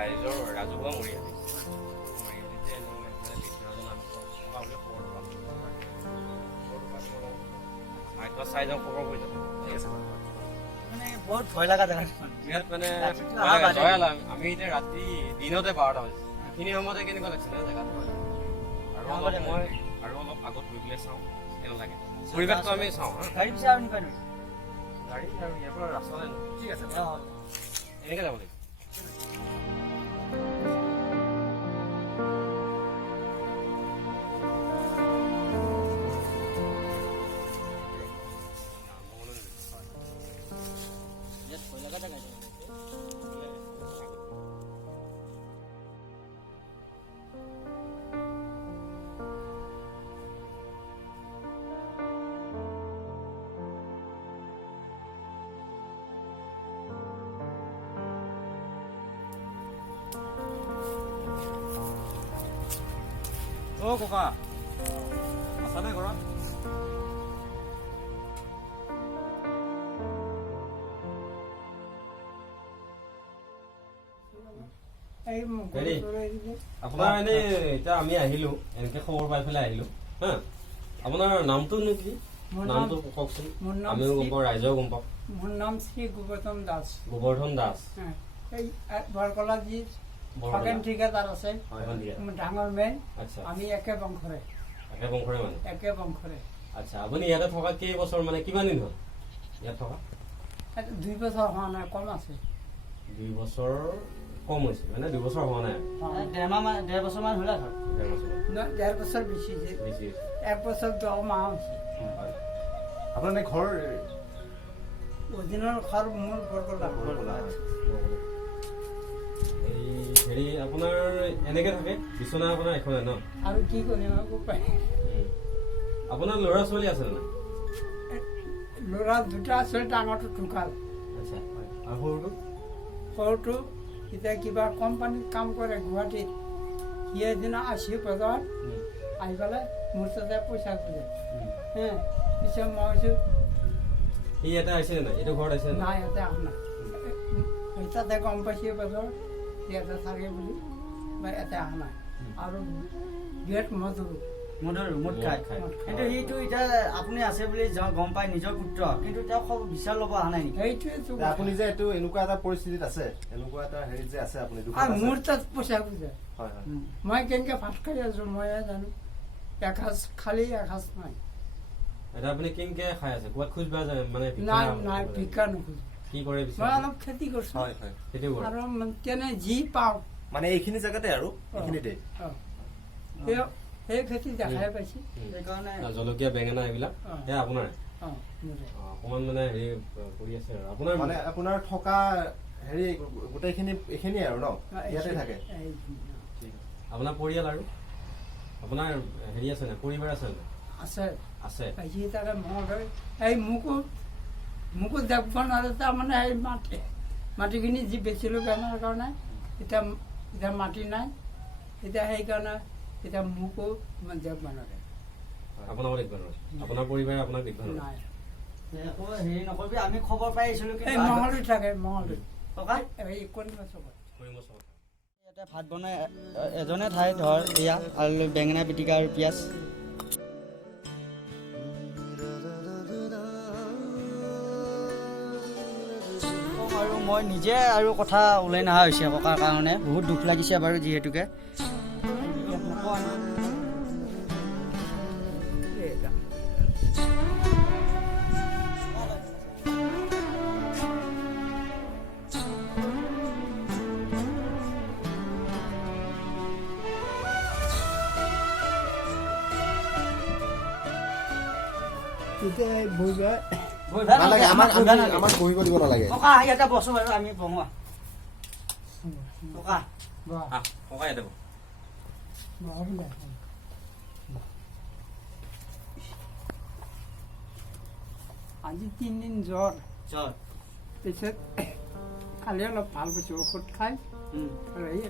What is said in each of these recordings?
ৰাইজৰ ৰাজহুৱা মৰিয়াদি মৰিয়াদিতে চাই যাওঁ খবৰ কৰি যাওঁ ঠিক আছে মানে বহুত ভয় লগা জেগা ইয়াত মানে আমি এতিয়া ৰাতি দিনতে 12টা বাজিছে এইখিনি সময়তে কেনেকুৱা লাগিছে ন জেগাটো আৰু অলপ আগত গৈ পেলাই চাওঁ কেনে লাগে পৰিৱেশটো আমি চাওঁ গাড়ী পিছে আৰু নিপাই গাড়ী আৰু ইয়াৰ পৰা ৰাস্তা নাই ঠিক আছে এনেকৈ যাব লাগিব অ ককা আছানে ঘৰত আপোনাৰ এনেই এতিয়া আমি আহিলো এনেকে খবৰ পাই পেলাই আহিলো হা আপোনাৰ নামটো নো কি নামটো কওকচোন আমিও গম পাওঁ ৰাইজেও গম পাওঁ মোৰ নাম শ্ৰী গোবৰ্ধন দাস গোবৰ্ধন দাস এই বৰকলাজিৰ ফাগেন ঠিকাদাৰ আছে ডাঙৰ মেইন আমি একে বংশৰে মানে একে বংশৰে আচ্ছা আপুনি ইয়াতে থকা কেইবছৰ মানে কিমান দিন হ'ল ইয়াত থকা 2 বছৰ হোৱা নাই কম আছে 2 বছৰ কম হৈছে মানে 2 বছৰ হোৱা নাই ডেৰ বছৰ মান হ'ল 1.5 বছৰ বেছি 1 বছৰ 10 মাহ হৈছে আপোনাৰ ঘৰ অৰিজিনেল ঘৰ মোৰ বৰকলা হেৰি আপোনাৰ এনেকে থাকে বিচনা আপোনাৰ এখনে ন আৰু কি কৰিম উপায় আপোনাৰ ল'ৰা ছোৱালী আছে নে ল'ৰা 2টা আছে ডাঙৰটো ঢুকাল আচ্ছা আৰু সৰুটো এতিয়া কিবা কোম্পানীত কাম কৰে গুৱাহাটীত সি এদিনা 80 বজাত আহি পেলাই মোৰ তাতে পইচা খোজে পিছত মই কৈছোঁ সি ইয়াতে আহিছে নাই এইটো ঘৰত আহিছে নাই ইয়াতে অহা নাই তাতে গম পাইছে বজাৰ ইয়াতে থাকে বুলি ইয়াতে অহা নাই আৰু বিৰাট মধুৰ মুঠ খাই কিন্তু সেইটো এতিয়া আপুনি আছে বুলি গম পাই নিজৰ পুত্ৰ কিন্তু তেওঁ বিচাৰ ল'ব অহা নাই সেইটোৱেতো আপুনি যে এইটো এনেকুৱা এটা পৰিস্থিতিত আছে এনেকুৱা এটা হেৰিত যে আছে আপুনি মোৰ তাত পইচা খোজে হয় হয় মই কেনেকে ভাত খাই আছো মইহে জানো এসাঁজ খালি এসাঁজ নাই এটা আপুনি কেনেকে খাই আছে ক'ৰবাত খোজ বাজ মানে নাই নাই ভিক্ষা নোখোজো কি কৰে মই অলপ খেতি কৰিছো হয় হয় খেতি কৰে আৰু তেনে যি পাওঁ মানে এইখিনি জেগাতে আৰু এইখিনিতে সেই খেতি দেখাই পাইছে সেইকাৰণে জলকীয়া বেঙেনা এইবিলাক সেয়া আপোনাৰ অকমান মানে হেৰি কৰি আছে আৰু আপোনাৰ মানে আপোনাৰ থকা হেৰি গোটেইখিনি এইখিনিয়ে আৰু ন ইয়াতে থাকে আপোনাৰ পৰিয়াল আৰু আপোনাৰ হেৰি আছে নে পৰিবাৰ আছে নে আছে আছে যি তাকে মহোদয় এই মোকো দেখব নোৱাৰে তাৰমানে এই মাটিখিনি যি বেচিলোঁ বেমাৰৰ কাৰণে এতিয়া মাটি নাই এতিয়া সেইকাৰণে এতিয়া মোকো ইমান দেখব নোৱাৰে আপোনাকো দেখব নোৱাৰে আপোনাৰ পৰিবাৰে আপোনাক দেখব নোৱাৰে নাই হেৰি নকৰিবি আমি খবৰ পাই আহিছিলো এই মঙলদৈত থাকে মঙলদৈত ককা এই কণিমা চকত ইয়াতে ভাত বনাই এজনে ঠাই ধৰ এয়া আৰু বেঙেনা পিটিকা আৰু পিঁয়াজ আৰু মই নিজে আৰু কথা ওলাই নহা হৈছে ককাৰ কাৰণে বহুত দুখ লাগিছে বাৰু যিহেতুকে নালাগে আমাক বহিব দিব নালাগে ককা ইয়াতে বসো বাৰু আমি বহোঁ ককা ককা ইয়াতে আজি 3 দিন জ্বৰ জ্বৰ পিছত কালি অলপ ভাল পাইছোঁ ঔষধ খাই আৰু এই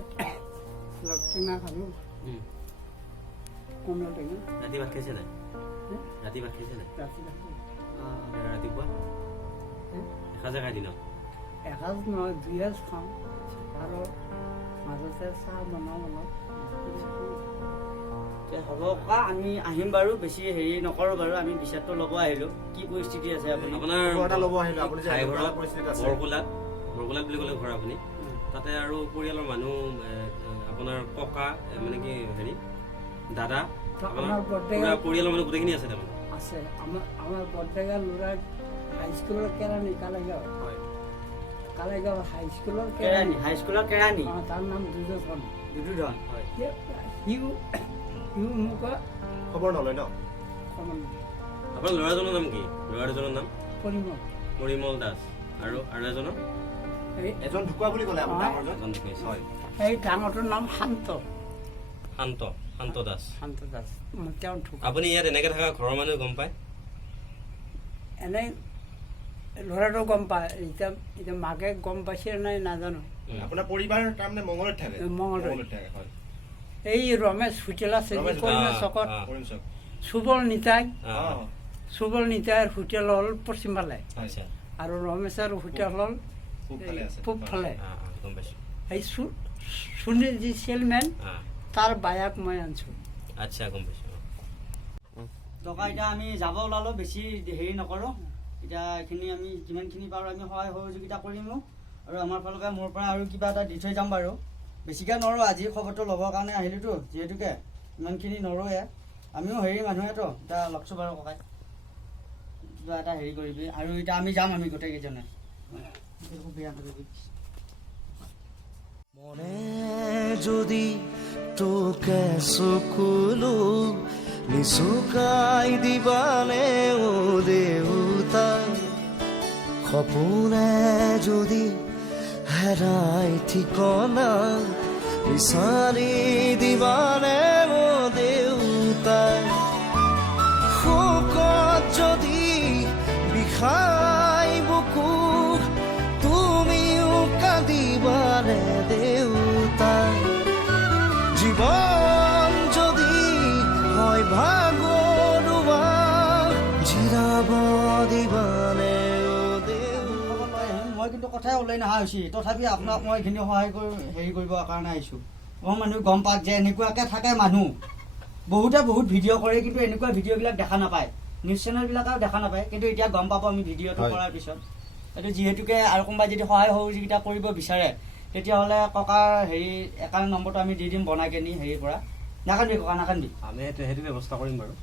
অলপ টেঙা খালোঁ কমলা টেঙা ৰাতি ভাত খাইছে নাই ৰাতি ভাত খাইছে নাই ৰাতিপুৱা এসাঁজে খাই দিনত এসাঁজ নহয় 2 সাঁজ খাওঁ আৰু আছে চাহ বনাওঁ অলপ হ'ব ককা আমি আহিম বাৰু বেছি হেৰি নকৰোঁ বাৰু আমি বিচাৰটো ল'ব আহিলোঁ কি পৰিস্থিতি আছে আপুনি আপোনাৰ খবৰ এটা ল'ব আহিলো আপুনি যে ঠাই এনেকুৱা ঘৰত পৰিস্থিতিত আছে বৰকোলাত বুলি ক'লে ঘৰ আপুনি তাতে আৰু পৰিয়ালৰ মানুহ আপোনাৰ ককা মানে কি হেৰি দাদা আমাৰ বৰডেগা পৰিয়ালৰ মানুহ গোটেইখিনি আছে তাৰমানে আছে আমাৰ বৰডেগা ল'ৰাক হাইস্কুলৰ কেৰাণী কালেগাঁও হয় কালেগাঁও হাইস্কুলৰ কেৰাণী হাইস্কুলৰ কেৰাণী তাৰ নাম দুৰ্যোধন দুদুধন হয় সিও মোক খবৰ নলয় ন আপোনাৰ ল'ৰাজনৰ নাম কি ল'ৰাজনৰ নাম পৰিমল পৰিমল দাস আৰু এজনৰ এজন ঢুকুৱা বুলি ক'লে আপুনি ডাঙৰজন এজন ঢুকাইছে। হয় এই ডাঙৰটোৰ নাম শান্ত শান্ত দাস দাস তেওঁ ঢুকা আপুনি ইয়াত এনেকে থকা ঘৰৰ মানুহে গম পায় এনেই ল'ৰাটো গম পায় এতিয়া মাকে গম পাইছে নাই নাজানো আপোনাৰ পৰিবাৰ তাৰমানে মংগলত থাকে মংগলদৈত থাকে হয় এই ৰমেশ হোটেল আছে ৰমেশ কইমা চকত কৰিম চক সুবল নিতাই অঁ সুবল নিতাইৰ হোটেল হ'ল পশ্চিম ফালে আচ্ছা আৰু ৰমেশৰ হোটেল হ'ল পূবফালে আছে পূব ফালে গম পাইছোঁ এই সুনীল যি চেলমেন তাৰ বায়াক মই আনিছোঁ আচ্ছা গম পাইছোঁ টকা এতিয়া আমি যাব ওলালোঁ বেছি হেৰি নকৰোঁ এতিয়া এইখিনি আমি যিমানখিনি পাৰোঁ আমি সহায় সহযোগিতা কৰিমো আৰু আমাৰ ফালৰ পৰা মোৰ পৰা আৰু কিবা এটা দি থৈ যাম বাৰু বেছিকৈ নৰোঁ আজি খবৰটো ল'বৰ কাৰণে আহিলোঁতো যিহেতুকে ইমানখিনি নৰোৱে আমিও হেৰি মানুহেতো এতিয়া লওকচোন বাৰু ককাই কিবা এটা হেৰি কৰিবি আৰু এতিয়া আমি যাম আমি গোটেইকেইজনে মনে যদি তোকে চকুলো নিচুকাই দিবানে ও দেউতা সপোনে যদি হেৰাই ঠিকনা বিচাৰি দিবানে ও দেউতা শোকত যদি বিষাই বুকু তুমিও কান্দিবানে দেউতা জীৱন যদি হয় ভাগৰুৱা জিৰাব দিবানে ও দেউতা মই কিন্তু কথাই ওলাই নহা হৈছি তথাপি আপোনাক মই এইখিনি সহায় কৰি হেৰি কৰিবৰ কাৰণে আহিছোঁ মই মানুহ গম পাওক যে এনেকুৱাকৈ থাকে মানুহ বহুতে বহুত ভিডিঅ' কৰে কিন্তু এনেকুৱা ভিডিঅ'বিলাক দেখা নাপায় নিউজ চেনেলবিলাকেও দেখা নাপায় কিন্তু এতিয়া গম পাব আমি ভিডিঅ'টো কৰাৰ পিছত এইটো যিহেতুকে আৰু কোনোবাই যদি সহায় সহযোগিতা কৰিব বিচাৰে তেতিয়াহ'লে ককাৰ হেৰি একাউণ্ট নম্বৰটো আমি দি দিম বনাই কিনি হেৰিৰ পৰা নাকান্দি ককা নাকান্দি আমি সেইটো ব্যৱস্থা কৰিম বাৰু